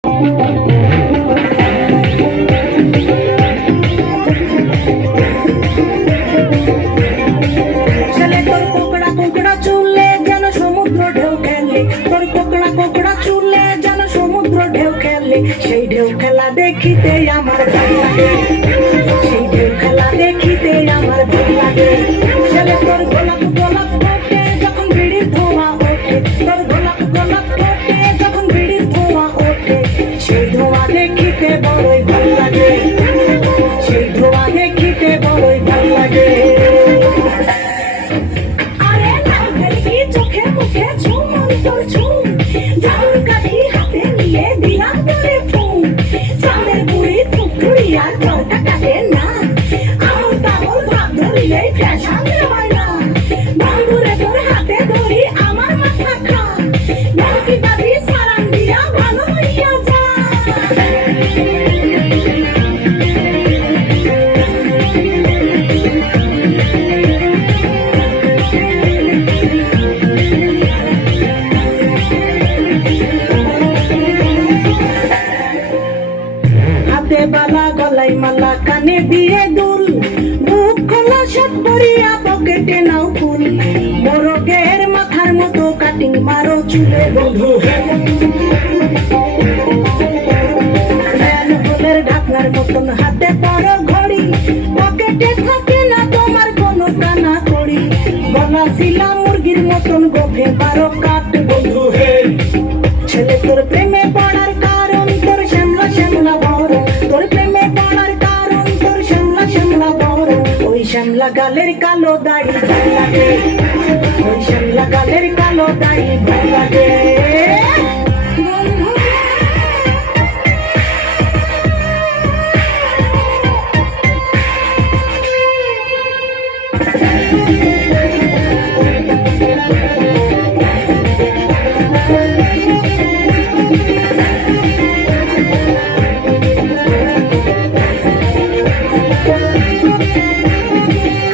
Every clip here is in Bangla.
সেই ঢেউ খেলা দেখিতে আমার ভালো লাগে, সেই ঢেউ খেলা দেখিতে আমার ভালো লাগে। ছেলে তোর গোলাপ গোলাপ ফোটে যখন বিড়ির ধোঁয়া ওঠে, তোর গোলাপ গোলাপ ফোটে যখন বিড়ির ধোঁয়া ওঠে, সেই ধোঁয়া দেখিতে বড়ই ভালো লাগে, সেই ধোঁয়া দেখিতে বড়ই ভালো লাগে। আরে লাল ভেলকি চোখে মুখে ঝুমুর তোর ঝুম, জাদুর কাঠি হাতে নিয়ে দিলাম তোরে ফুম, চাঁদের বুড়ি টুকটুরি আর জলটা কাটে না, আমল তামল ভাব ধরিলেই ফ্যাশন হয় না, বন্ধুরে তোর হাতে ধরি আমার মাথা খা, ভেলকি বাজি সারান দিয়া ভালো হইয়া যা। হাতে বালা গলায় মালা কানে দিয়ে দুল, বুক খোলা সব পরিয়া পকেটে নাও ফুল, মোরগের মাথার মতো কাটিং মারো চুলে বন্ধু ম্যানহোলের ঢাকনার মতন হাতে পরো ঘড়ি, পকেটে থাকে না তোমার কোনো কানা কড়ি, গলা শিলা মুরগির মতন গোফে বারো কাট বন্ধু হে। ছেলে তোর প্রেমে পড়ার কারণ তোর শ্যামলা শ্যামলা বড়, তোর প্রেমে পড়ার কারণ তোর শ্যামলা শ্যামলা বড়, ওই শ্যামলা গালের কালো দাড়ি ভাল লাগে, ওই শ্যামলা গালের কালো দাড়ি ভাল লাগে।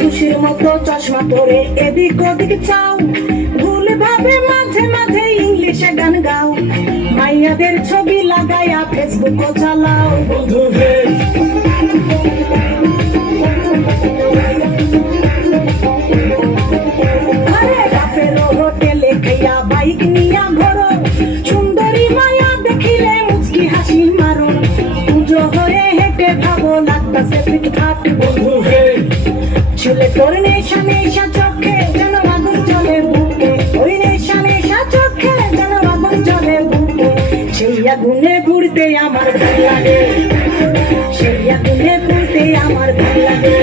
খুশির মতো চশমা পরে এদিক ওদিক চাও, ভুল ভাবে মাঝে মাঝে ইংলিশে গান গাও, মাইয়াদের ছবি লাগাইয়া ফেসবুকও চালাও বন্ধু হে। আরে বাপেরও হোটেলে খাইয়া বাইক নিয়া ঘোরো, সুন্দরী মায়া দেখিলে মুচকি হাসি মারো, পুজো হয়ে হেঁটে ভাবো লাগতাছে ফিটফাট বন্ধু হে। ছেলে তোর নেশা নেশা চোখে যেন আগুন জ্বলে বুকে, ওই নেশা নেশা চোখে যেন আগুন জ্বলে বুকে, সেই আগুনে পুড়তে আমার ভালো লাগে, সেই আগুনে পুড়তে আমার ভালো লাগে।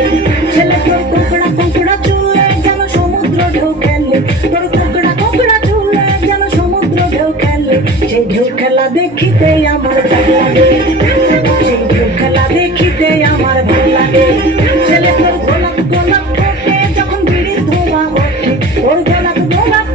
ছেলে তোর কোকড়া কোকড়া চুলে যেন সমুদ্র ঢেউ খেলে, তোর কোকড়া কোকড়া চুলে যেন সমুদ্র ঢেউ খেলে, সেই ঢেউ খেলা দেখিতে আমার ভালো লাগে, সেই ঢেউ খেলা দেখিতে আমার ভালো লাগে। ছেলে তোর গোলাপ গোলাপ ফোটে যখন বিড়ির ধোঁয়া ওঠে, ওর গোলাপ গোলাপ